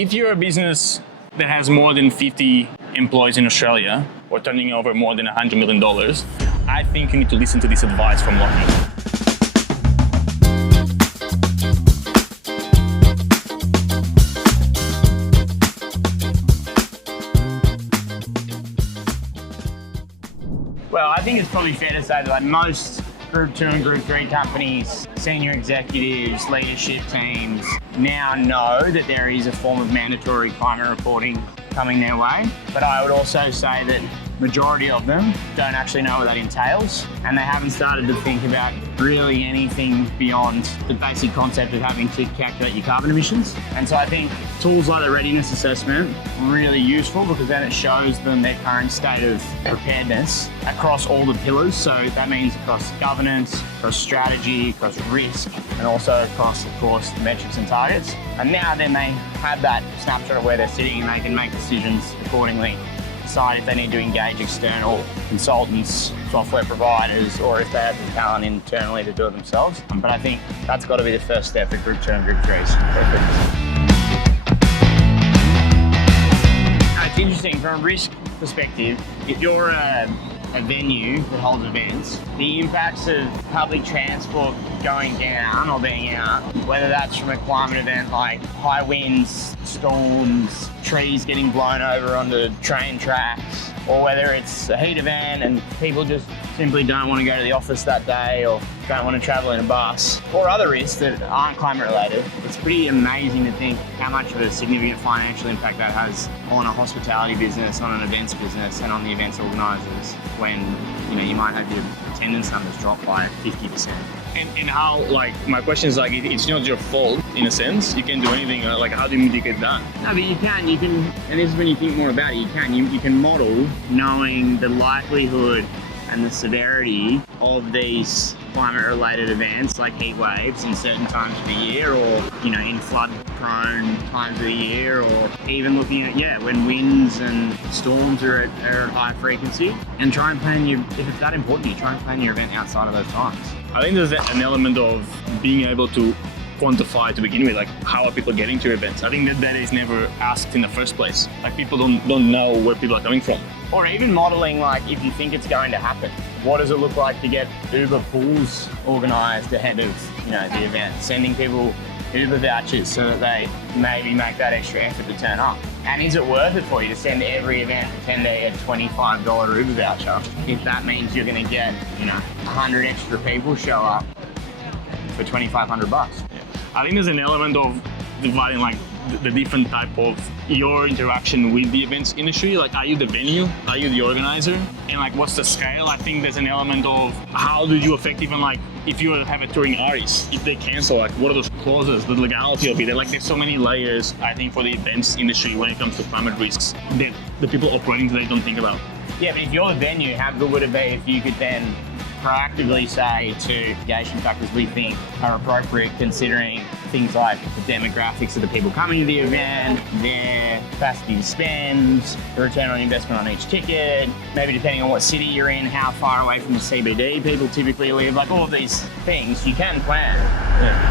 If you're a business that has more than 50 employees in Australia or turning over more than $100 million, I think you need to listen to this advice from Lachlan. Well, I think it's probably fair to say that like most Group 2 and Group 3 companies, senior executives, leadership teams now know that there is a form of mandatory climate reporting coming their way. But I would also say that majority of them don't actually know what that entails, and they haven't started to think about really anything beyond the basic concept of having to calculate your carbon emissions. And so I think tools like the readiness assessment are really useful because then it shows them their current state of preparedness across all the pillars. So that means across governance, across strategy, across risk, and also across, of course, the metrics and targets. And now then they have that snapshot of where they're sitting and they can make decisions accordingly. Decide if they need to engage external consultants, software providers, or if they have the talent internally to do it themselves. But I think that's got to be the first step for Group 2 and Group 3s. It's interesting from a risk perspective. If you're a venue that holds events, the impacts of public transport going down or being out, whether that's from a climate event like high winds, storms, trees getting blown over onto train tracks, or whether it's a heat event and people just simply don't want to go to the office that day or don't want to travel in a bus, or other risks that aren't climate related, it's pretty amazing to think how much of a significant financial impact that has on a hospitality business, on an events business, and on the events organisers when you might have your attendance numbers drop by 50%. And how, like, my question is like, it's not your fault in a sense. You can do anything. Like, how do you mitigate that? No, but you can, and this is when you think more about it, you can model knowing the likelihood and the severity of these climate-related events like heat waves in certain times of the year, or in flood-prone times of the year, or even looking at when winds and storms are at high frequency, and try and plan if it's that important, you try and plan your event outside of those times. I think there's an element of being able to quantify to begin with, like how are people getting to your events. I think that is never asked in the first place. Like people don't know where people are coming from. Or even modeling, like if you think it's going to happen, what does it look like to get Uber pools organised ahead of the event, sending people Uber vouchers so that they maybe make that extra effort to turn up. And is it worth it for you to send every event attendee a $25 Uber voucher if that means you're going to get 100 extra people show up for $2,500? I think there's an element of dividing like the different type of your interaction with the events industry. Like, are you the venue? Are you the organizer? And like, what's the scale? I think there's an element of how do you affect even like if you have a touring artist, if they cancel, like what are those clauses, the legality of it? Like, there's so many layers, I think, for the events industry when it comes to climate risks that the people operating today don't think about. Yeah, but if you're the venue, how good would it be if you could then proactively say to engagement factors we think are appropriate, considering things like the demographics of the people coming to the event, their capacity to spend, the return on investment on each ticket, maybe depending on what city you're in, how far away from the CBD people typically live, like all of these things you can plan. Yeah.